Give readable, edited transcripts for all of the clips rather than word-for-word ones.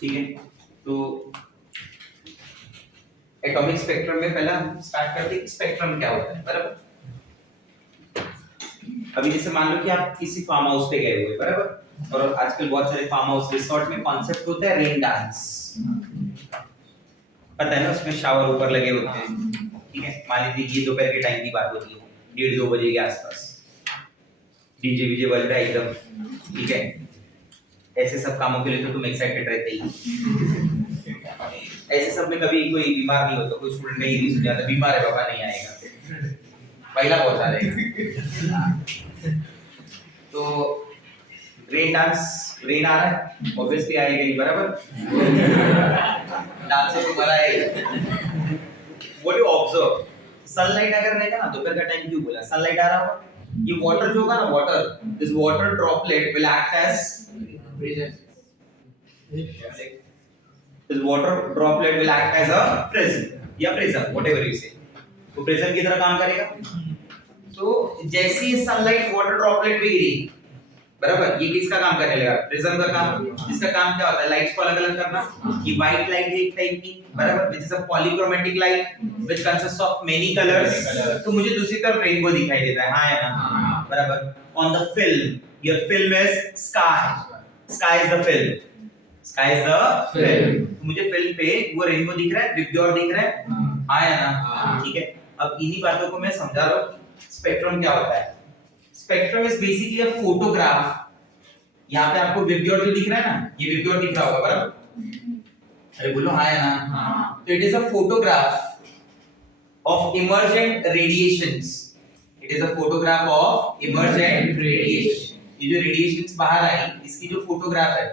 ठीक है, तो एटॉमिक स्पेक्ट्रम में पहला स्टार्ट करते हैं स्पेक्ट्रम क्या होता है, बराबर। अभी जैसे मान लो कि आप किसी फार्म हाउस पे गए हुए, बराबर, और आजकल बहुत सारे फार्म हाउस रिसोर्ट में कॉन्सेप्ट होता है रेन डांस, पता है ना, उसमें शावर ऊपर लगे होते हैं, ठीक है। मान लीजिए ये दोपहर के टाइम की बात होती है, 1:30-2 बजे के आसपास डीजे वीजे बज रहा है एकदम, ठीक है। ऐसे सब कामों के लिए तो तुम एक्साइटेड रहते ही। ऐसे सब में कभी कोई बीमार नहीं होता, कोई स्टूडेंट नहीं नहीं जाता बीमार है बाबा नहीं आएगा, पहला पहुंचा देगा। तो रेन डांस, रेन आ रहा है ऑब्वियसली आएगा ही, बराबर। डांस से तो मजा आएगा। व्हाट यू ऑब्जर्व, सनलाइट अगर रहेगा ना, दोपहर का टाइम क्यों बोला, सनलाइट आ रहा होगा, ये वाटर जो होगा ना, water, this water droplet will act as this water droplet will act as a prism या prism whatever you say, तो prism की तरह काम करेगा। तो जैसे ही सनलाइट वाटर ड्रॉपलेट पे गिरी, बराबर, ये किसका काम करने लगा, प्रिज्म का काम। इसका काम क्या होता है, लाइट्स को अलग-अलग करना। ये व्हाइट लाइट है एक टाइप की, बराबर, which is a polychromatic light which consist of many colours. तो मुझे दूसरी तरफ रेनबो दिखाई देता है, हां या ना, बराबर। On the film, your film is sky, sky is the film, sky is the film. मुझे फिल्म पे वो रेनबो दिख रहा है, विबग्योर दिख रहा है, हां या ना, ठीक है। अब इन्हीं बातों को मैं समझा रहा हूं, स्पेक्ट्रम क्या होता है। Spectrum is basically a photograph. यहाँ पे आपको विबग्योर जो दिख रहा है ना, ये विबग्योर दिख रहा होगा, बराबर, अरे बोलो हां या ना। तो it is a photograph of emergent radiations, it is a photograph of emergent radiation. ये जो रेडिएशंस बाहर आई, इसकी जो फोटोग्राफ है,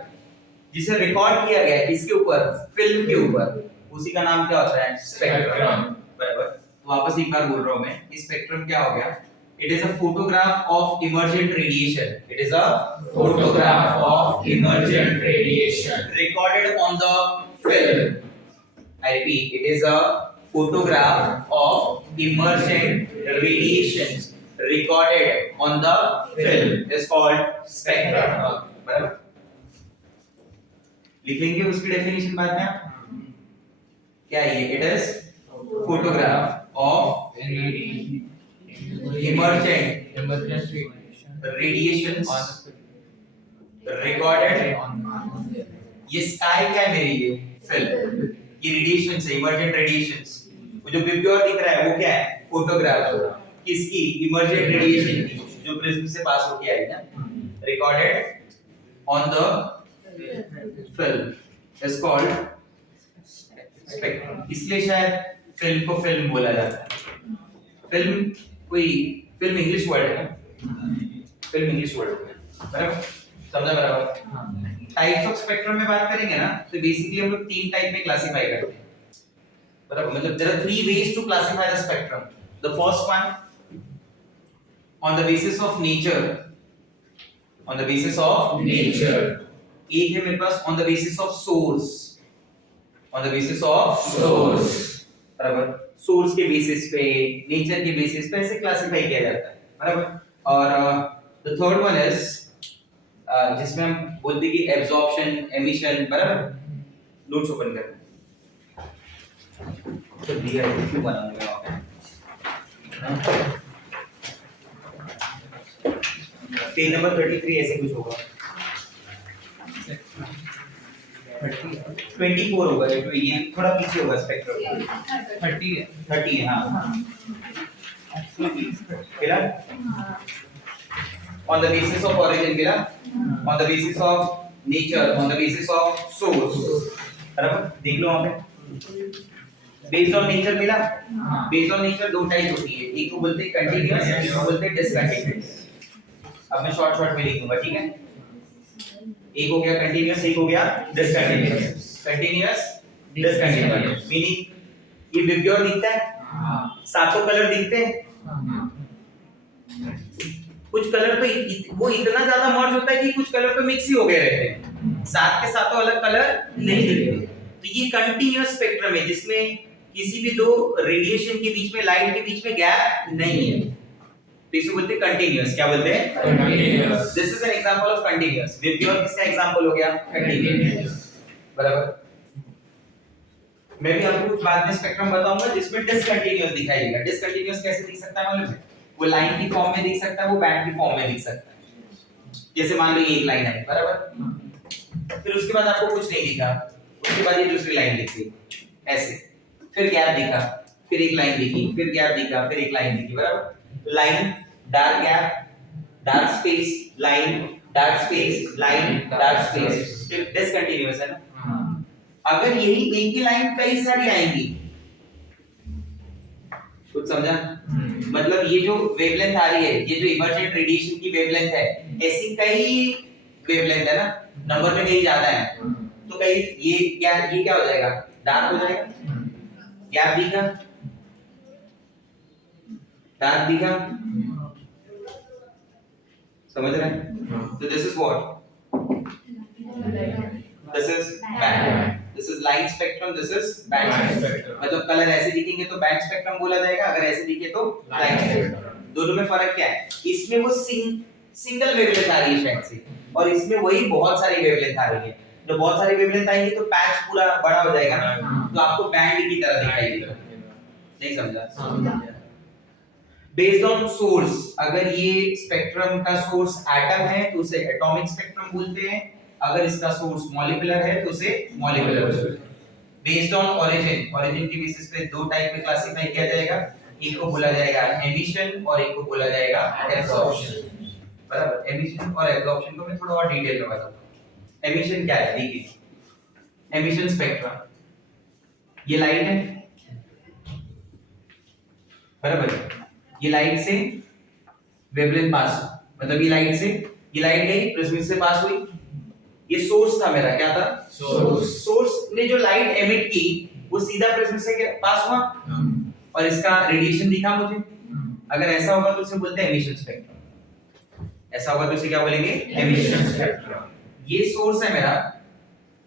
जिसे रिकॉर्ड किया गया है किसके ऊपर, फिल्म के ऊपर, उसी का नाम क्या होता है, स्पेक्ट्रम, बराबर। तो वापस एक बार बोल रहा हूं मैं, स्पेक्ट्रम क्या हो गया, it is a photograph of emergent radiation, it is a photograph of emergent radiation recorded on the film. I repeat, it is a photograph of emergent radiations recorded on the film is called spectrum, बराबर। लिख लेंगे उसकी definition बाद में आप, क्या है ये, it is photograph of emergent radiations recorded on, ये स्काई क्या है मेरी, ये फिल्म, ये रेडिएशंस है, इमर्जेंट रेडिएशंस। वो जो विबग्योर दिख रहा है वो क्या है, फोटोग्राफ किसकी, इमर्जेंट रेडिएशन की, जो प्रिज्म से पास होके आई ना, recorded on the film is called spectrum. इसलिए शायद फिल्म को फिल्म बोला जाता है। फिल्म कोई फिल्म इंग्लिश वर्ड है ना, फिल्म इंग्लिश वर्ड है, बराबर, समझा, बराबर। टाइप्स ऑफ स्पेक्ट्रम में बात करेंगे ना, तो बेसिकली हम लोग 3 टाइप में क्लासिफाई करते हैं, बराबर। मतलब there are 3 ways to classify the spectrum. The first one on the basis of nature, on the basis of nature. एक है मेरे पास on the basis of source, on the basis of source, बराबर। Source के basis पे, nature के basis पे ऐसे classify किया जाता है, बराबर। और द थर्ड वन इज जिसमें हम बोलते हैं कि एब्जॉर्प्शन, एमिशन, बराबर। नोट्स ओपन कर, तो दिया है क्यों बनाऊंगा वहां पे, पेज नंबर 33 ऐसे कुछ होगा, 24 होगा, तो ये थोड़ा पीछे होगा स्पेक्ट्रम, 30 है, हाँ, मिला। On the basis of origin मिला, on the basis of nature, on the basis of source, बराबर, देख लो वहाँ पे। Based on nature मिला, based on nature 2 टाइप होती है, एक को बोलते हैं कंटीन्यूअस, एक को बोलते हैं डिसकंटीन्यूअस। अब मैं शॉर्ट में लिखूंगा, ठीक है। एक हो गया कंटीन्यूअस, एक हो गया डिसकंटीन्यूअस। कंटीन्यूअस, डिसकंटीन्यूअस मीनिंग ये विबग्योर दिखता है, सातों कलर दिखते हैं, कुछ कलर तो वो इतना ज्यादा मर्ज होता है कि कुछ कलर तो मिक्स ही हो गए रहते हैं, सात के सातों अलग कलर नहीं दिखते। तो ये कंटीन्यूअस स्पेक्ट्रम है जिसमें किसी भी दो रेडिएशन के बीच में, लाइट के बीच में गैप नहीं है, तो इसे बोलते हैं कंटीन्यूअस। क्या बोलते हैं, continuous. This is an example of continuous. VIBGYOR किसका एग्जांपल हो गया, कंटीन्यूअस। बराबर। मैं भी आपको कुछ बाद में स्पेक्ट्रम बताऊंगा जिसमें डिसकंटीन्यूअस दिखाई देगा। डिसकंटीन्यूअस कैसे दिख सकता है मालूम है? वो लाइन की फॉर्म में दिख सकता है, वो बैंड की फॉर्म में दिख सकता है। जैसे मान लो ये एक लाइन है, बराबर, फिर उसके बाद आपको कुछ नहीं दिखा, उसके बाद ये दूसरी लाइन दिखी ऐसे, फिर गैप दिखा, फिर एक लाइन दिखी, फिर गैप दिखा, फिर एक लाइन दिखी, बराबर। Line, dark gap, dark space, line, dark space, line, dark space, discontinuous है ना। अगर यही एक ही लाइन कई सारी आएंगी, कुछ समझा? मतलब ये जो वेवलेंथ आ रही है, ये जो इमर्जेंट रेडिएशन की वेवलेंथ है, ऐसी कई वेवलेंथ है ना, नंबर में कहीं ज्यादा है, तो कहीं ये क्या हो जाएगा, डार्क हो जाएगा। गैप दिखा, डार्क दिखा, समझ रहे हैं? तो this is what, this is band, this is line spectrum, this is band spectrum. मतलब कलर ऐसे दिखेंगे तो बैंड स्पेक्ट्रम बोला जाएगा, अगर ऐसे दिखे तो लाइन स्पेक्ट्रम। दोनों में फर्क क्या है? इसमें वो सिंगल वेवलेंथ आ रही है शायद से, और इसमें वही बहुत सारी वेवलेंथ आ रही है। जब बहुत सारी वेवलेंथ आएंगी तो पैच पूरा बड़ा हो जाएगा ना, तो आपको बैंड की तरह दिखाई देगा। नहीं समझा? बेस्ड ऑन सोर्स, अगर ये स्पेक्ट्रम का सोर्स एटम है तो उसे एटॉमिक स्पेक्ट्रम बोलते हैं, अगर इसका सोर्स मॉलिक्यूलर है तो उसे मॉलिक्यूलर बोलते हैं। बेस्ड ऑन ओरिजिन, ओरिजिन के बेसिस पे दो टाइप में क्लासिफाई किया जाएगा, एक को बोला जाएगा एमिशन और एक को बोला जाएगा एब्जॉर्प्शन। बराबर, एमिशन और एब्जॉर्प्शन को मैं थोड़ा और डिटेल में बताता हूं। एमिशन क्या है देखिए, एमिशन स्पेक्ट्रम, ये लाइट है, बराबर, ये लाइट से वेवलेंथ पास, मतलब ये लाइट से, ये लाइट गई प्रिज्म से पास हुई, ये सोर्स था मेरा, क्या था? सोर्स ने जो लाइट एमिट की वो सीधा प्रिज्म से पास हुआ, और इसका रेडिएशन दिखा मुझे। अगर ऐसा होगा तो उसे बोलते हैं एमिशन स्पेक्ट्रम। ऐसा होगा तो इसे क्या बोलेंगे? Emission spectrum. ये सोर्स है मेरा,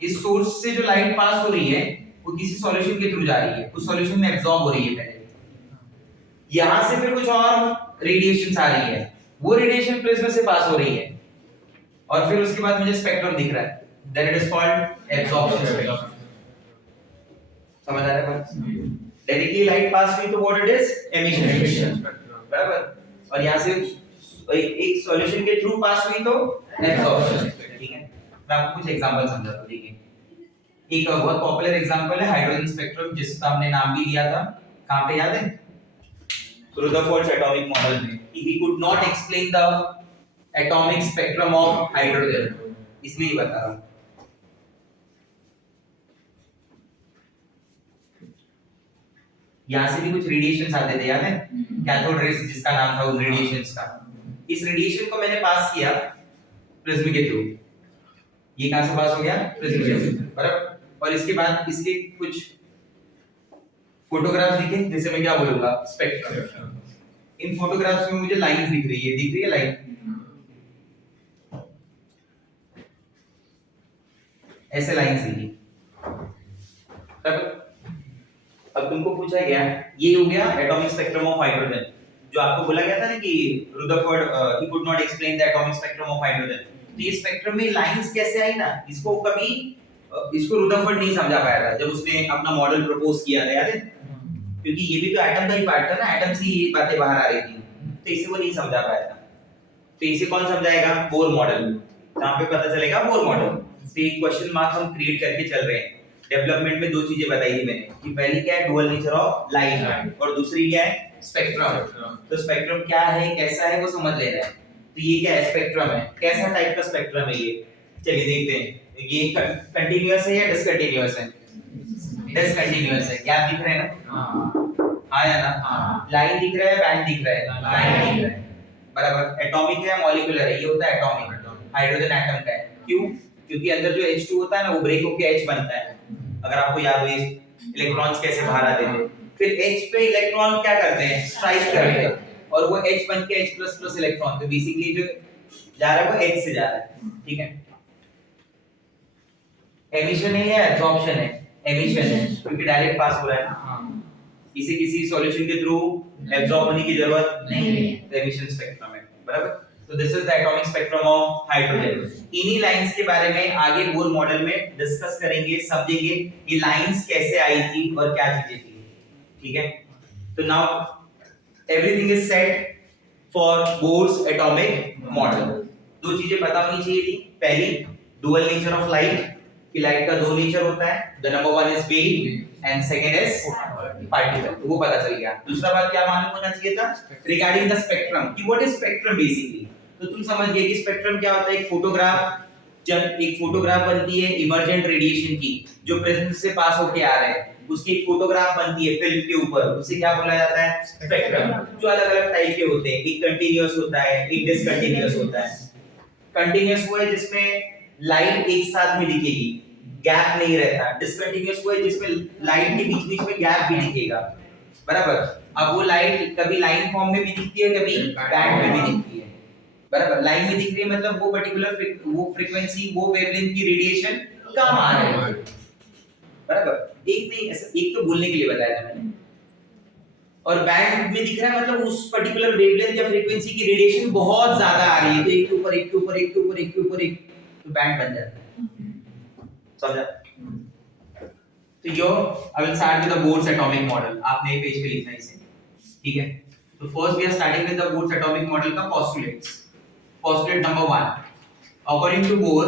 इस सोर्स से जो लाइट पास हो रही है वो किसी सॉल्यूशन के थ्रू जा रही है, उस सॉल्यूशन में एब्जॉर्ब हो रही है पहले, यहां से फिर कुछ और रेडिएशन आ रही है, वो रेडिएशन प्रिज्म से पास हो रही है, और फिर उसके बाद मुझे स्पेक्ट्रम दिख रहा है, then it is called absorption spectrum. समझ आ रहा है बात? डायरेक्टली लाइट पास हुई तो what it is? Emission spectrum, बराबर। और यहां से एक सॉल्यूशन के थ्रू पास हुई तो एब्जॉर्प्शन, ठीक है। मैं आपको कुछ एग्जांपल समझाता हूं, देखिए। एक बहुत पॉपुलर एग्जांपल है हाइड्रोजन स्पेक्ट्रम, जिसका हमने नाम भी लिया था, कहां पे याद है? Rutherford's atomic model में he could not explain the atomic spectrum of hydrogen, इसलिए बता रहा हूं। यहां से भी कुछ रेडिएशंस आते थे, याद है? कैथोड रेज जिसका नाम था उस रेडिएशंस का। इस रेडिएशन को मैंने पास किया प्रिज्म के थ्रू, ये कहां से पास हो गया? प्रिज्म के थ्रू, बराबर। और इसके बाद इसके कुछ फोटोग्राफ्स दिखे, जैसे मैं क्या बोलूंगा? स्पेक्ट्रम। इन फोटोग्राफ्स में मुझे लाइंस दिख रही है लाइन, ऐसे लाइंस दिखी, बराबर। अब तुमको पूछा गया, ये हो गया एटॉमिक स्पेक्ट्रम ऑफ हाइड्रोजन, जो आपको बोला गया था ना कि Rutherford he could not explain the atomic spectrum of hydrogen. तो ये स्पेक्ट्रम में लाइंस कैसे आई ना, इसको कभी इसको रुदरफोर्ड नहीं समझा पाया था जब उसने अपना मॉडल प्रपोज किया था, याद है? क्योंकि ये भी तो एटम का ही पार्ट था ना, एटम से ये बातें बाहर आ रही थी, तो इसे वो नहीं समझा पाया था। तो इसे कौन समझाएगा? Bohr model. जहां पे पता चलेगा बोर मॉडल। तो एक क्वेश्चन मार्क हम क्रिएट करके चल रहे हैं। डेवलपमेंट में दो चीजें बताई थी मैंने कि पहली क्या है? डुअल नेचर ऑफ लाइट, और दूसरी क्या है? स्पेक्ट्रम। तो स्पेक्ट्रम क्या है, कैसा है, वो समझ लेना है। तो ये क्या है? स्पेक्ट्रम है। कैसा टाइप का स्पेक्ट्रम है ये? चलिए देखते हैं। ये कंटीन्यूअस है या डिसकंटीन्यूअस है? डिसकंटीन्यूअस है। गैप दिख रहा है ना? आया ना? लाइन दिख रहा है, बैंड दिख रहा है, लाइन दिख रहा है, बराबर। एटॉमिक है, मॉलिक्यूलर है, ये होता है एटॉमिक। हाइड्रोजन एटम का है। क्यों? क्योंकि अंदर जो H2 होता है ना, वो ब्रेक होके H बनता है। अगर आपको याद हो इलेक्ट्रॉन्स कैसे बाहर आते थे, फिर H पे इलेक्ट्रॉन क्या करते हैं? स्ट्राइक करते हैं, और वो H बन के H++ इलेक्ट्रॉन, तो बेसिकली जो जा रहा है वो H से जा रहा है, ठीक है। एमिशन है या एब्जॉर्प्शन है? एमिशन है, क्योंकि डायरेक्ट पास हो रहा है ना, इसे किसी सॉल्यूशन के थ्रू एब्जॉर्ब होने की जरूरत नहीं है, तो एमिशन स्पेक्ट्रम है, बराबर। तो this is the atomic spectrum of hydrogen. इन्हीं लाइंस के बारे में आगे बोर मॉडल में डिस्कस करेंगे, समझेंगे ये लाइंस कैसे आई थी और क्या चीजें थी। ठीक है, तो now everything is set for bourse atomic model. दो चीजें पता होनी चाहिए थी। पहली, डुअल नेचर ऑफ लाइट, कि लाइट का दो नेचर होता है, the number one is wave and second is particle, तो वो पता चल गया। दूसरा बात क्या मालूम होना चाहिए था रिगार्डिंग द स्पेक्ट्रम, कि व्हाट इज स्पेक्ट्रम बेसिकली। तो तुम समझ गए कि स्पेक्ट्रम क्या होता है। एक फोटोग्राफ, जब एक फोटोग्राफ बनती है इमर्जेंट रेडिएशन की, जो प्रिज्म से पास होके आ रहा है, उसकी एक फोटोग्राफ बनती है फिल्म के ऊपर, उसे क्या बोला जाता है, स्पेक्ट्रम। जो अलग अलग टाइप के होते हैं, एक कंटीन्यूअस होता है, एक डिसकंटीन्यूअस होता है। कंटीन्यूअस वो है जिसमें लाइट एक साथ में दिखेगी, गैप नहीं रहता। डिसकंटीन्यूअस वो है जिसमें लाइट के बीच बीच में गैप भी दिखेगा, बराबर। अब वो लाइट कभी लाइन फॉर्म में भी दिखती है, कभी बैंड में भी दिखती है, बराबर। लाइन में दिख रही है मतलब वो पर्टिकुलर वो फ्रीक्वेंसी, वो वेवलेंथ की रेडिएशन कम आ रही है, बराबर। एक नहीं, ऐसा एक तो बोलने के लिए बताया था मैंने। और बैंड में दिख रहा है मतलब उस पर्टिकुलर वेवलेंथ या फ्रीक्वेंसी की रेडिएशन बहुत ज्यादा आ रही है, तो एक के ऊपर एक के ऊपर एक के ऊपर एक के ऊपर एक, तो बैंड बन जाता है। समझा? तो yo I will start with the Bohr's atomic model. आप नए पेज पे लिखना इसे, ठीक है। तो first we are starting with the Bohr's atomic model का postulates. Postulate number 1, according to Bohr,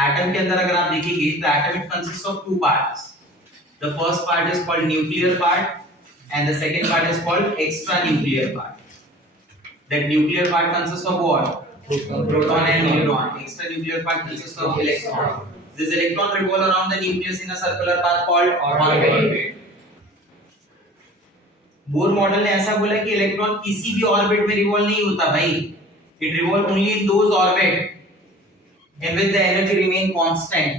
atom के अंदर अगर आप देखेंगे तो atom it consist of two parts. The first part is called nuclear part and the second part is called extra nuclear part. That nuclear part consists of what? Proton and neutron. Extra nuclear part consists of electron. This electron revolve around the nucleus in a circular path called orbit. Bohr model ने ऐसा बोला कि electron किसी भी orbit में revolve नहीं होता भाई, it revolve only in those orbit in which the energy remain constant,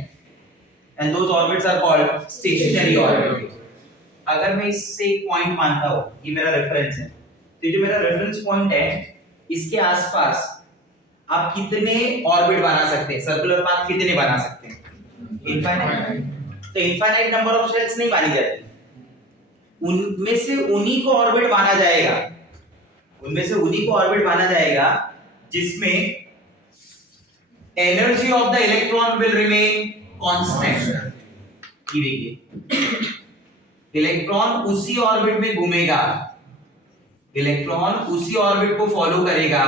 and those orbits are called stationary orbit. अगर मैं इससे एक पॉइंट मानता हूं, ये मेरा रेफरेंस है, तो जो मेरा रेफरेंस पॉइंट है, इसके आसपास आप कितने ऑर्बिट बना सकते हैं, सर्कुलर पाथ कितने बना सकते हैं? इनफाइनाइट। तो इनफाइनाइट नंबर ऑफ शेल्स नहीं मानी जाती, उनमें से उन्हीं को ऑर्बिट माना जाएगा, उनमें से उन्हीं को ऑर्बिट माना जाएगा जिसमें energy of the electron will remain constant. ये देखिए, इलेक्ट्रॉन उसी ऑर्बिट में घूमेगा, इलेक्ट्रॉन उसी ऑर्बिट को फॉलो करेगा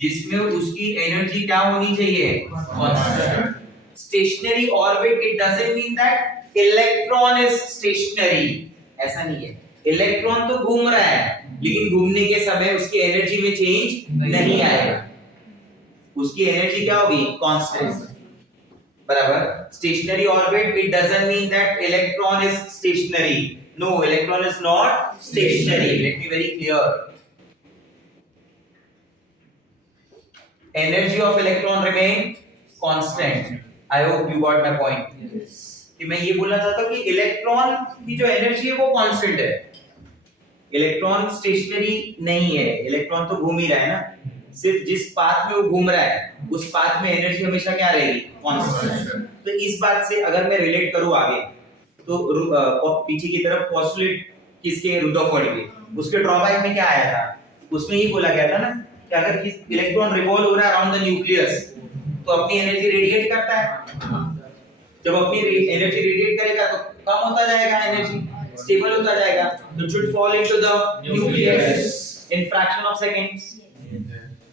जिसमें उसकी एनर्जी क्या होनी चाहिए, constant. Stationery orbit, it doesn't mean that electron is stationery, ऐसा नहीं है। इलेक्ट्रॉन तो घूम रहा है, लेकिन घूमने के समय उसकी एनर्जी में चेंज नहीं आएगा, उसकी एनर्जी क्या होगी, कांस्टेंट, बराबर। Stationary orbit, it doesn't mean that electron is stationary, no, electron is not stationary, let me very clear. Energy of electron remain constant. I hope you got my point. कि मैं ये बोलना चाहता हूं कि इलेक्ट्रॉन की जो एनर्जी है वो कांस्टेंट है, इलेक्ट्रॉन स्टेशनरी नहीं है, इलेक्ट्रॉन तो घूम ही रहा है ना, सिर्फ जिस पाथ में वो घूम रहा है उस पाथ में एनर्जी हमेशा क्या रहेगी, कांस्टेंट। तो इस बात से अगर मैं रिलेट करूं आगे, तो पीछे की तरफ पोस्टुलेट किसके, रुदरफोर्ड के, उसके ड्रॉबैक में क्या आया था, उसमें ये बोला गया था ना कि अगर इलेक्ट्रॉन रिवॉल्व हो रहा है अराउंड द न्यूक्लियस तो अपनी एनर्जी रेडिएट करता है, जब अपनी एनर्जी रेडिएट करेगा तो कम होता जाएगा एनर्जी, स्टेबल होता जाएगा, तो it should fall into the nucleus in fraction of seconds.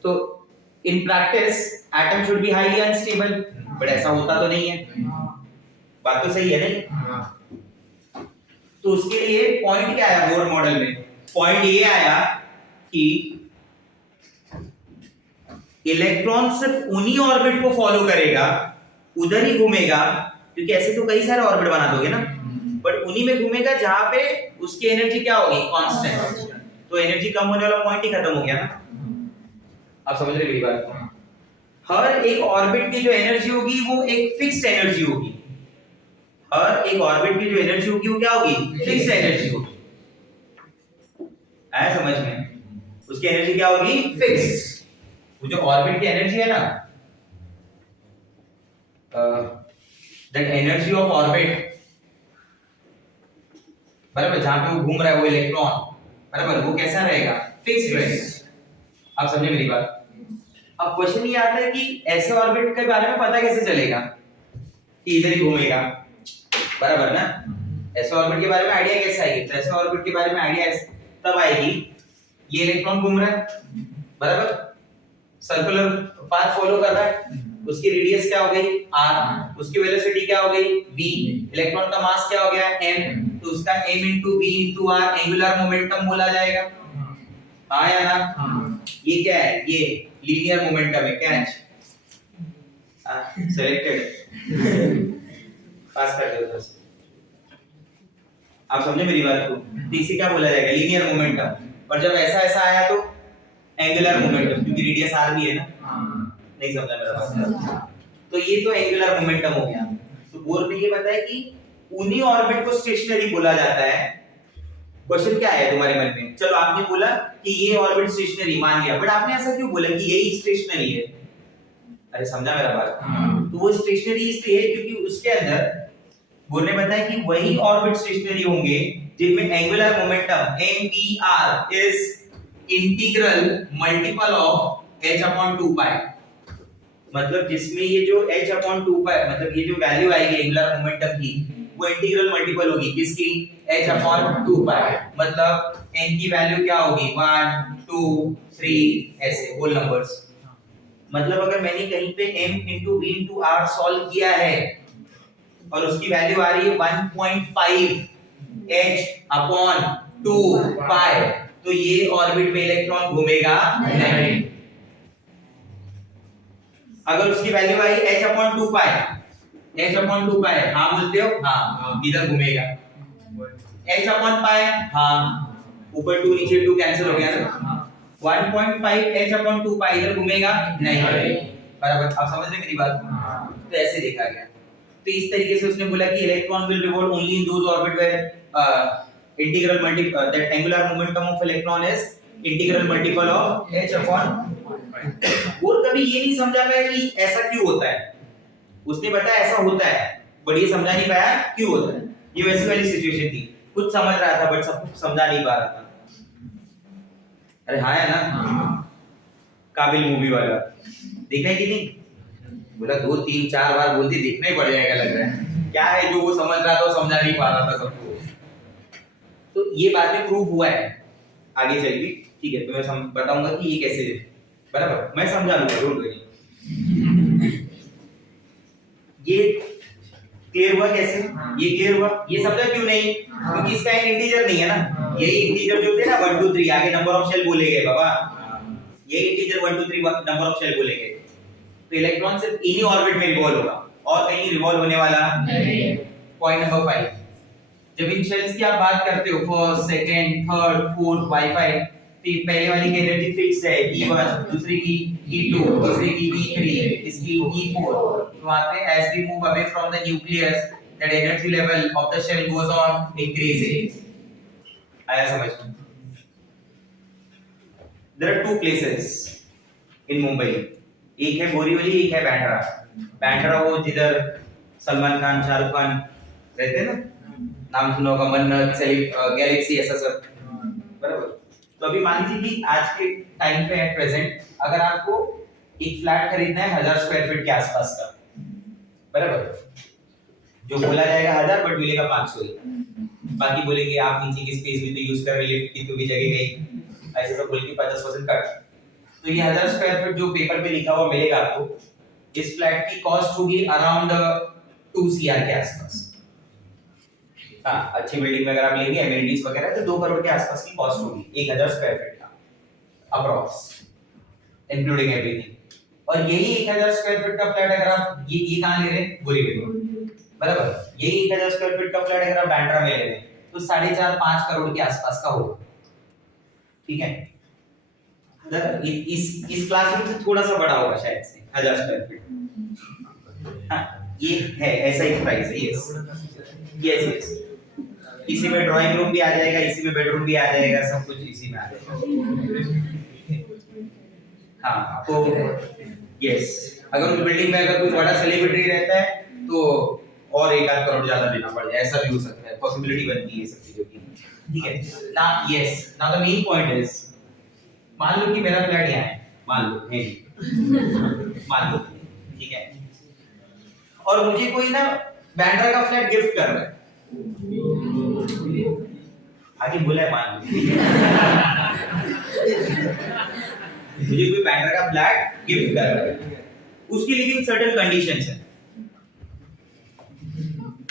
तो in practice atom should be highly unstable, but ऐसा होता तो नहीं है, बात तो सही है नहीं। तो उसके लिए पॉइंट क्या आया बोर मॉडल में, पॉइंट ये आया कि इलेक्ट्रॉन सिर्फ उन्हीं ऑर्बिट को फॉलो करेगा, उधर ही घूमेगा, क्योंकि ऐसे तो कई सारे ऑर्बिट बना दोगे ना, बट उन्हीं में घूमेगा जहां पे उसकी एनर्जी क्या होगी, कांस्टेंट। तो एनर्जी कम होने वाला पॉइंट ही खत्म हो गया ना, आप समझ रहे मेरी बात। हर एक ऑर्बिट की जो एनर्जी होगी वो एक फिक्स्ड एनर्जी होगी, हर एक ऑर्बिट की जो एनर्जी होगी वो क्या होगी, फिक्स्ड एनर्जी होगी, आया समझ में, उसकी एनर्जी क्या होगी, फिक्स्ड। वो जो ऑर्बिट की एनर्जी है ना, दैट एनर्जी ऑफ ऑर्बिट, बराबर, जहां पे वो घूम रहा है वो इलेक्ट्रॉन, बराबर, वो कैसा रहेगा, फिक्स्ड रहेगा। आप समझे मेरी बात। अब क्वेश्चन ये आता है कि ऐसे ऑर्बिट के बारे में पता कैसे चलेगा कि इधर ही घूमेगा, बराबर ना? ऐसे ऑर्बिट के बारे में आइडिया कैसे आएगी? तो ऐसे ऑर्बिट के बारे में आइडिया तब आएगी, ये इलेक्ट्रॉन घूम रहा है, बराबर, सर्कुलर पाथ फॉलो कर रहा है, उसकी रेडियस क्या हो गई r, उसकी वेलोसिटी क्या हो गई v, इलेक्ट्रॉन का मास क्या हो गया m, तो उसका m into v into r angular momentum बोला जाएगा। हाँ या ना? ये क्या है? ये लीनियर मोमेंटम है। कैच सिलेक्टेड, पास कर दो उधर से। आप समझे मेरी बात को? इसे क्या बोला जाएगा? Linear momentum. और जब ऐसा ऐसा आया तो एंगुलर मोमेंटम, क्योंकि रेडियस r भी है ना। नहीं समझा मेरा बात? तो ये तो एंगुलर मोमेंटम हो गया। तो बोर ने ये बताया कि उन्हीं ऑर्बिट को स्टेशनरी बोला जाता है। क्वेश्चन क्या है तुम्हारे मन में? चलो आपने बोला कि ये ऑर्बिट स्टेशनरी मान लिया, बट आपने ऐसा क्यों बोला कि यही स्टेशनरी है? अरे समझा मेरा बात? तो वो स्टेशनरी इसलिए है क्योंकि उसके अंदर बोर ने बताया कि वही ऑर्बिट स्टेशनरी होंगे जिनमें angular momentum mvr is integral multiple of h/2π। मतलब जिसमें ये जो h/2π, मतलब ये जो वैल्यू आएगी एंगुलर मोमेंटम की, वो इंटीग्रल मल्टीपल होगी किसकी? h/2π। मतलब n की वैल्यू क्या होगी? 1 2 3 ऐसे होल नंबर्स। मतलब अगर मैंने कहीं पे m into v into r solve किया है और उसकी वैल्यू आ रही है 1.5 h/2π, तो ये ऑर्बिट में इलेक्ट्रॉन घूमेगा नहीं। अगर उसकी वैल्यू आई h/2π, h/2π, हाँ बोलते हो? हाँ, इधर घूमेगा। h/π, हाँ, ऊपर 2 नीचे 2 कैंसिल हो गया ना। 1.5 h/2π इधर घूमेगा नहीं, बराबर। आप समझ रहे मेरी बात? तो ऐसे देखा गया। तो इस तरीके से उसने बोला कि electron will revolve only in those orbit where integral multiple that angular momentum of electron is integral multiple of h/2π। और कभी ये नहीं समझा पाया कि ऐसा क्यों होता है। उसने बताया ऐसा होता है, बट ये समझा नहीं पाया क्यों होता है। ये वैसी वाली सिचुएशन थी, कुछ समझ रहा था बट सब कुछ समझा नहीं पा रहा था। अरे हाँ है ना? काबिल मूवी वाला देखा है कि नहीं? बोला 2 3 4 बार बोलती, देखना ही पड़ जाएगा लग रहा है। क्या है जो वो समझ रहा था वो समझा नहीं पा रहा था सबको। तो ये बातें प्रूव हुआ है आगे चल के, ठीक है? तो मैं बताऊंगा कि ये कैसे है, बराबर। मैं समझा लूंगा, डोंट वरी। ये क्लियर हुआ कैसे? ये क्लियर हुआ? ये समझा क्यों नहीं? क्योंकि इसका एक इंटीजर नहीं है ना। यही इंटीजर जो थे ना 1 2 3, आगे नंबर ऑफ शेल बोले गए बाबा। ये इंटीजर 1 2 3 नंबर ऑफ शेल बोले गए। तो इलेक्ट्रॉन सिर्फ इन्हीं ऑर्बिट में रिवॉल्व होगा और कहीं रिवॉल्व होने वाला नहीं। पॉइंट नंबर 5, जब इन शेल्स की आप बात करते हो first, second, third, fourth, wifi, तो पहले वाली की एनर्जी फिक्स है E1, दूसरी की E2, तीसरी की E3, इसकी E4। तो वहां पे as we move away from the nucleus, that energy level of the shell goes on increasing। आया समझ में? There are 2 places in Mumbai, एक है बोरीवली, एक है बैंड्रा। बैंड्रा वो जिधर सलमान खान, शाहरुख खान रहते हैं ना, नाम सुना होगा, मन्नत, गैलेक्सी, ऐसा सब, बराबर। तो अभी मान लीजिए कि आज के टाइम पे एट प्रेजेंट अगर आपको एक फ्लैट खरीदना है 1000 स्क्वायर फीट के आसपास का, बराबर, जो बोला जाएगा 1000 बट मिलेगा 500 ही। बाकी बोलेंगे आप नीचे की स्पेस भी तो यूज कर रहे, लिफ्ट की तो भी जगह गई, ऐसे सब बोल के 50% कट। तो ये 1000 स्क्वायर फीट जो पेपर पे लिखा हुआ मिलेगा आपको, इस फ्लैट की कॉस्ट होगी अराउंड 2 CR के आसपास। हाँ, अच्छी बिल्डिंग में अगर आप लेंगे एमिनिटीज वगैरह तो 2 करोड़ के आसपास की कॉस्ट होगी 1000 स्क्वायर फीट का अप्रॉक्स, इंक्लूडिंग एवरीथिंग। और यही 1000 स्क्वायर फीट का फ्लैट अगर आप ये कहां ले रहे हैं? बोरीवली, बराबर। यही 1000 स्क्वायर फीट का फ्लैट अगर आप बैंड्रा में ले रहे हैं तो 4.5-5 करोड़ के आसपास का होगा, ठीक है? इस क्लासरूम से थोड़ा सा बड़ा होगा शायद से 1000 स्क्वायर फीट। हाँ, ये है ऐसा ही प्राइस है। यस यस, इसी में ड्राइंग रूम भी आ जाएगा, इसी में बेडरूम भी आ जाएगा, सब कुछ इसी में आ जाएगा। हाँ, तो यस, अगर उस बिल्डिंग में अगर कोई बड़ा सेलिब्रिटी रहता है तो और 1-8 करोड़ ज्यादा देना पड़ जाए, ऐसा भी हो सकता है, पॉसिबिलिटी बनती है सब चीजों की, ठीक है ना? Yes, now the main point is, मान लो कि मेरा फ्लैट यहाँ है, मान लो है नहीं, मान लो, ठीक है। और मुझे कोई ना बैंड्रा का फ्लैट गिफ्ट कर रहा है, आगे बोला है मान लो मुझे कोई बैंड्रा का फ्लैट गिफ्ट कर रहा है, उसकी लेकिन सर्टेन कंडीशंस है।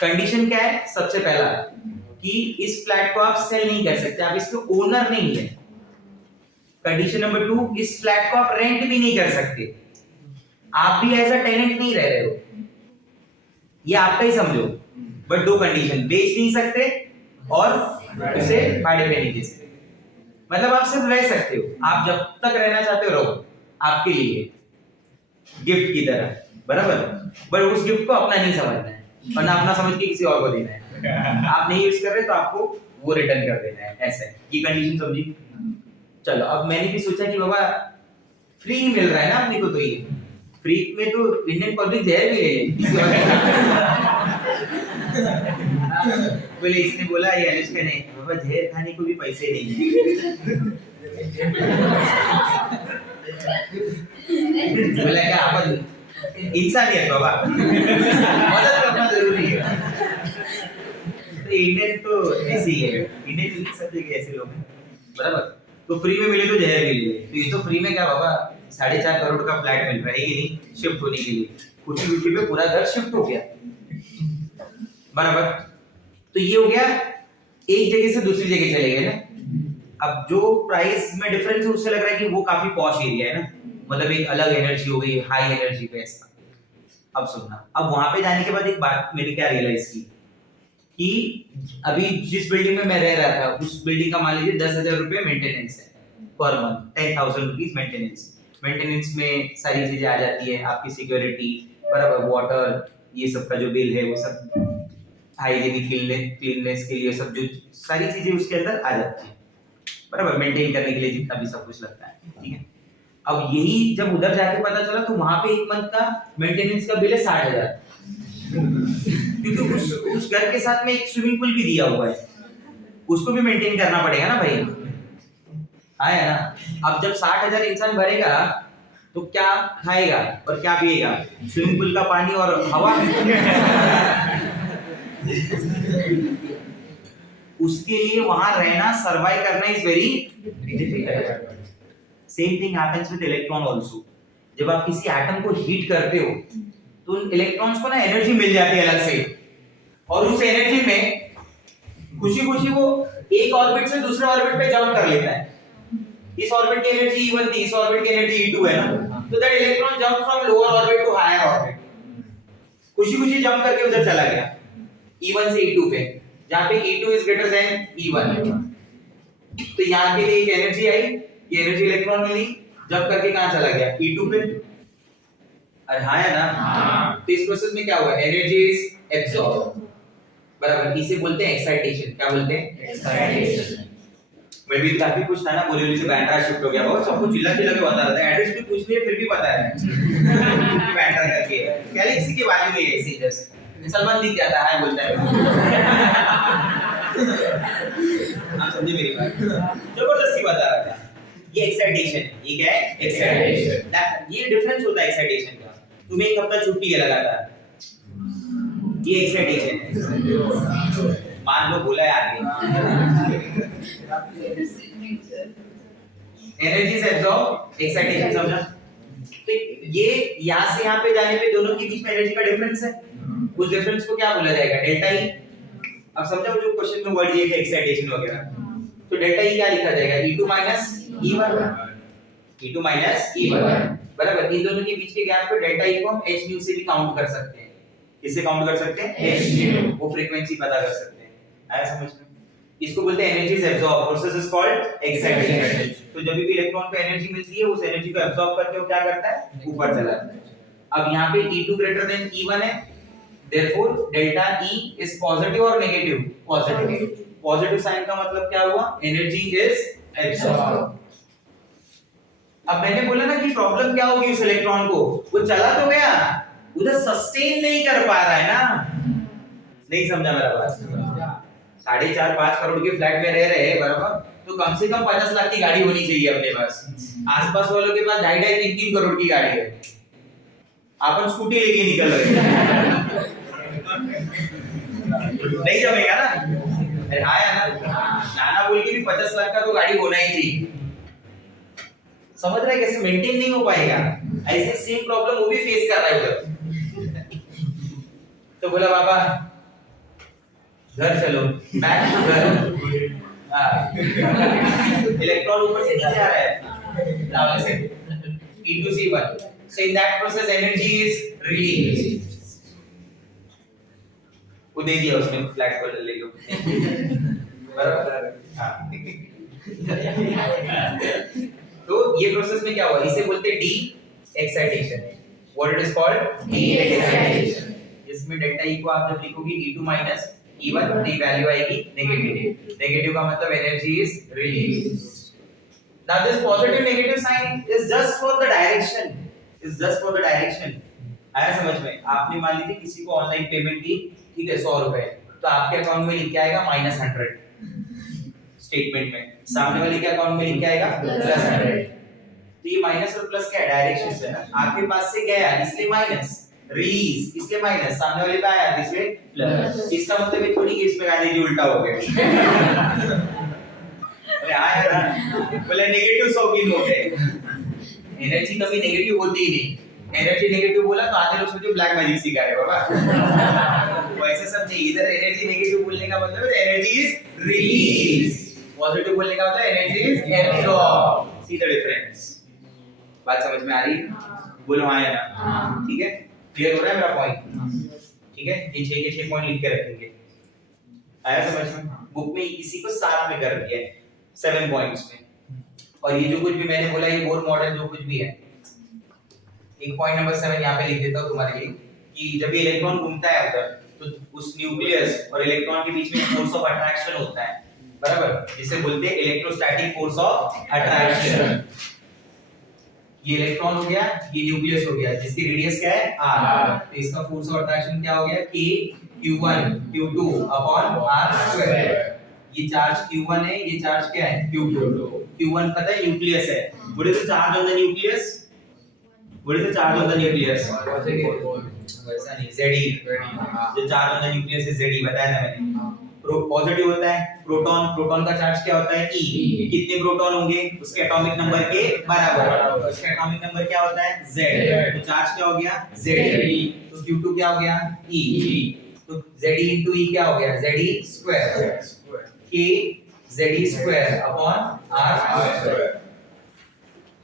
कंडीशन क्या है? सबसे पहला कि इस फ्लैट को आप सेल नहीं कर सकते, आप इसके ओनर नहीं है। कंडीशन नंबर 2, इस फ्लैट को आप रेंट भी नहीं कर सकते, आप भी एज अ टेनेंट नहीं रह रहे हो, ये आपका ही समझो। बट दो कंडीशन, बेच नहीं सकते और उसे भाड़े पे नहीं दे सकते। मतलब आप सिर्फ रह सकते हो, आप जब तक रहना चाहते हो रहो, आपके लिए गिफ्ट की तरह, बराबर। बट उस गिफ्ट को अपना नहीं समझना है, वरना अपना समझ के किसी और को देना है। आप नहीं यूज कर रहे तो आपको वो रिटर्न कर देना है, ऐसा है। ये कंडीशन समझी? चलो, अब मैंने भी सोचा कि बाबा फ्री मिल रहा है ना अपने को, तो ये फ्री में तो इंडियन पब्लिक जहर भी ले बोले, इसने बोला ये अनुष्का ने, बाबा जहर खाने को भी पैसे नहीं है। बोला क्या अपन इंसानियत बाबा, मदद करना जरूरी है। तो इंडियन तो ऐसे ही है, इंडियन सब जगह ऐसे लोग हैं, बराबर। तो फ्री में मिले तो जहर मिले, तो ये तो फ्री में क्या बाबा 4.5 करोड़ का फ्लैट मिल रहा है कि नहीं, शिफ्ट होने के लिए, खुशी खुशी में पूरा घर शिफ्ट हो गया, बराबर। तो ये हो गया, एक जगह से दूसरी जगह चले गए ना। अब जो प्राइस में डिफरेंस है उससे लग रहा है कि वो काफी पॉश एरिया है ना, मतलब एक अलग एनर्जी हो गई, हाई एनर्जी पे ऐसा। अब सुनना, अब वहां पे जाने के बाद एक बात मैंने क्या रियलाइज की कि अभी जिस बिल्डिंग में मैं रह रहा था, उस बिल्डिंग का मान लीजिए 10,000 रुपए मेंटेनेंस है per month, 10,000 rupees maintenance. Maintenance में सारी चीजें आ जाती है, आपकी सिक्योरिटी, बराबर, वाटर, ये सब का जो बिल है वो सब, हाइजीनिक क्लीननेस के लिए सब जो सारी चीजें उसके अंदर आ जाती है, बराबर, मेंटेन करने के लिए जितना भी सब कुछ लगता है, ठीक है। अब यही जब उधर जाके पता चला तो वहां पे एक मंथ का मेंटेनेंस का बिल है 60,000, क्योंकि उस घर के साथ में एक स्विमिंग पूल भी दिया हुआ है, उसको भी मेंटेन करना पड़ेगा ना भाई, है ना। अब जब 60,000 इंसान भरेगा तो क्या खाएगा और क्या पिएगा? स्विमिंग पूल का पानी और हवा। उसके लिए वहां रहना, सर्वाइव करना is very difficult. Same thing happens with electron also. जब आप किसी एटम को हीट करते हो तो उन इलेक्ट्रॉन्स को ना एनर्जी मिल जाती है अलग से, और उस एनर्जी में खुशी खुशी वो एक ऑर्बिट से दूसरे ऑर्बिट पे जंप कर लेता है। इस ऑर्बिट की एनर्जी E1 थी, इस ऑर्बिट की एनर्जी E2 है ना, तो that electron jump from lower orbit to higher orbit, खुशी खुशी जंप करके उधर चला गया E1 से E2 पे, जहां पे E2 is greater than E1। तो यहां के लिए एक एनर्जी आई, ये एनर्जी इलेक्ट्रॉन मिली, जंप करके कहां चला गया? E2 पे। अरे हाँ है ना। तो इस प्रोसेस में क्या हुआ? एनर्जी इज एब्सॉर्ब, बराबर। इसे बोलते हैं एक्साइटेशन। क्या बोलते हैं? एक्साइटेशन। मैं भी काफी कुछ था ना, बोरिवली से बैंड्रा शिफ्ट हो गया, बहुत सबको चिल्ला चिल्ला के बता रहा था, एड्रेस भी पूछ लिया फिर भी पता है बैंड्रा करके गैलेक्सी के बाजू में है, ऐसे जस्ट सलमान दिख जाता है, बोलता है। आप समझे मेरी बात? जबरदस्ती बता रहा था। ये एक्साइटेशन है। ये क्या है? एक्साइटेशन। ये डिफरेंस होता है एक्साइटेशन का। तुम्हें एक हफ्ता छुट्टी है लगातार, ये एक्साइटेशन है, मान लो बोला है आगे। एनर्जी से एब्सॉर्ब, एक्साइटेशन, समझा? तो ये यहां से यहां पे जाने पे दोनों के बीच में एनर्जी का डिफरेंस है, उस डिफरेंस को क्या बोला जाएगा? Delta E. अब समझो जो क्वेश्चन में वर्ड दिए थे एक्साइटेशन वगैरह, तो डेल्टा ई क्या लिखा जाएगा? E2 minus E1, E2 minus E1, बराबर। इन दोनों के बीच के गैप को डेल्टा ई को हम h न्यू से भी काउंट कर सकते हैं। किससे काउंट कर सकते हैं? h न्यू, वो फ्रीक्वेंसी पता कर सकते हैं। आया समझ में? इसको बोलते हैं energy is absorb, process is called excitation. तो जब भी इलेक्ट्रॉन को एनर्जी मिलती है, उस एनर्जी को एब्सॉर्ब करके वो क्या करता है? ऊपर चला जाता है। अब यहाँ पे E2 ग्रेटर देन E1 है, therefore delta E is positive और नेगेटिव? पॉजिटिव। पॉजिटिव साइन का मतलब क्या हुआ? Energy is absorb. अब मैंने बोला ना कि प्रॉब्लम क्या होगी उस इलेक्ट्रॉन को, वो चला तो गया, उधर सस्टेन नहीं कर पा रहा है ना। नहीं समझा मेरा बात? 4.5-5 करोड़ के फ्लैट में रह रहे हैं, बराबर, तो कम से कम 50 लाख की गाड़ी होनी चाहिए अपने पास। आसपास वालों के पास 2.5-3 करोड़ की गाड़ी है, अपन स्कूटी लेके निकल रहे हैं। नहीं जमेगा ना। अरे हाँ यार, नाना बोल के भी 50 लाख का तो गाड़ी होना ही चाहिए। समझ रहे कैसे मेंटेन नहीं हो पाएगा। ऐसे सेम प्रॉब्लम वो भी फेस कर रहा है उधर। तो बोला बाबा घर चलो, बैक घर। इलेक्ट्रॉन ऊपर से नीचे आ रहा है, लावा से E2C1. So in that process energy is released. वो दे दिया उसने, फ्लैट कलर ले लो। बराबर। हाँ। तो ये प्रोसेस में क्या हुआ, इसे बोलते हैं D excitation. What it is called, D excitation. इसमें डेल्टा ई को आप जब लिखोगे E2 माइनस E1 तो ये वैल्यू आएगी नेगेटिव। नेगेटिव का मतलब energy is released. Now this positive negative sign is just for the direction. Is just for the direction. आया समझ में? आपने मान लीजिए किसी को ऑनलाइन पेमेंट की, ठीक है 100 रुपए, तो आपके अकाउंट में लिख के आएगा -100 स्टेटमेंट में, सामने वाले के अकाउंट में लिख के आएगा +100। तो ये माइनस और प्लस क्या है, डायरेक्शन से ना। आपके पास से गया इसलिए माइनस, रिलीज इसलिए माइनस, सामने वाले पे आया इसलिए प्लस। इसका मतलब ये थोड़ी कि इसमें गाने जी उल्टा हो गया। अरे हाँ यार, बोले नेगेटिव 100 की नोट है। एनर्जी कभी नेगेटिव होती ही नहीं। एनर्जी नेगेटिव बोला तो आधे लोग सोचो ब्लैक मैजिक सिखा रहे बाबा। वैसे सब नहीं, इधर एनर्जी नेगेटिव बोलने का मतलब एनर्जी इज रिलीज, पॉजिटिव बोलने का मतलब energy is absorb. See the difference. बात समझ में आ रही है? बोलो हाँ या ना। ठीक है, क्लियर हो रहा है मेरा पॉइंट? ठीक है, ये 6 के 6 पॉइंट लिख के रखेंगे। आया समझ में? बुक में इसी को साथ में कर दिया है 7 पॉइंट्स में। और ये जो कुछ भी मैंने बोला, ये बोर मॉडल जो कुछ भी है, एक पॉइंट नंबर 7 यहाँ पे लिख देता हूँ तुम्हारे लिए, कि जब ये इलेक्ट्रॉन घूमता है उधर, तो उस न्यूक्लियस और इलेक्ट्रॉन के बीच में फोर्स ऑफ अट्रैक्शन होता है, बराबर, जिसे बोलते हैं इलेक्ट्रोस्टैटिक फोर्स ऑफ अट्रैक्शन। ये इलेक्ट्रॉन हो गया, ये न्यूक्लियस हो गया, जिसकी रेडियस क्या है r। तो इसका फोर्स ऑफ अट्रैक्शन क्या हो गया, k q1 q2 upon r²। ये चार्ज q1 है, ये चार्ज क्या है q2। q1 पता है न्यूक्लियस है। What is the charge on the nucleus? What is the charge on the nucleus? वैसा नहीं, Ze। जो charge on the nucleus is Ze, बताया था मैंने। पॉजिटिव होता है प्रोटॉन, प्रोटॉन का चार्ज क्या होता है e। कितने प्रोटॉन होंगे उसके एटॉमिक नंबर के बराबर, उसका एटॉमिक नंबर क्या होता है Z। तो चार्ज क्या हो गया Ze। तो q2 क्या हो गया e। तो Ze into e क्या हो गया Ze², k Ze² upon r²।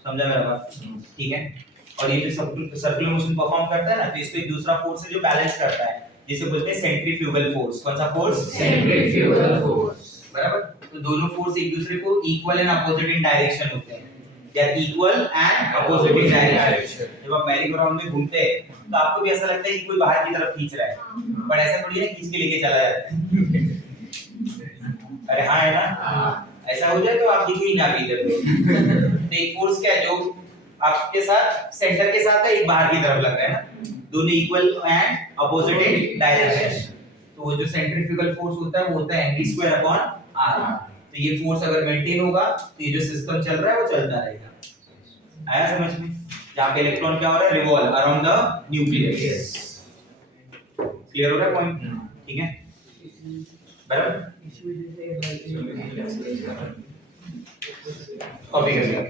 समझा मेरा बात? ठीक है। और ये जो सर्कुलर मोशन परफॉर्म करता है ना, तो इसको एक दूसरा फोर्स है जो बैलेंस करता है, जिसे बोलते हैं सेंट्रीफ्यूगल फोर्स। कौन सा फोर्स? सेंट्रीफ्यूगल फोर्स, बराबर। तो दोनों फोर्स एक दूसरे को equal and opposite in direction होते हैं, या equal and opposite in direction. जब आप मैरी गो राउंड में घूमते हैं तो आपको भी ऐसा लगता है कि कोई बाहर की तरफ खींच रहा है, पर ऐसा थोड़ी है खींच के लेके चला जाता है। अरे हाँ है ना, ऐसा हो जाए तो आप दिख ही ना भी इधर। तो एक फोर्स क्या है जो आपके साथ सेंटर के साथ है, एक बाहर की तरफ लग रहा है ना, दोनों equal and opposite in direction. तो वो जो सेंट्रीफ्यूगल फोर्स होता है वो होता है mv² अपॉन r। तो ये फोर्स अगर मेंटेन होगा तो ये जो सिस्टम चल रहा है वो चलता रहेगा। आया समझ में? जहां पे इलेक्ट्रॉन क्या हो रहा है, revolve around the nucleus. Clear हो रहा है पॉइंट? ठीक है, बराबर। कॉपी कर लिया।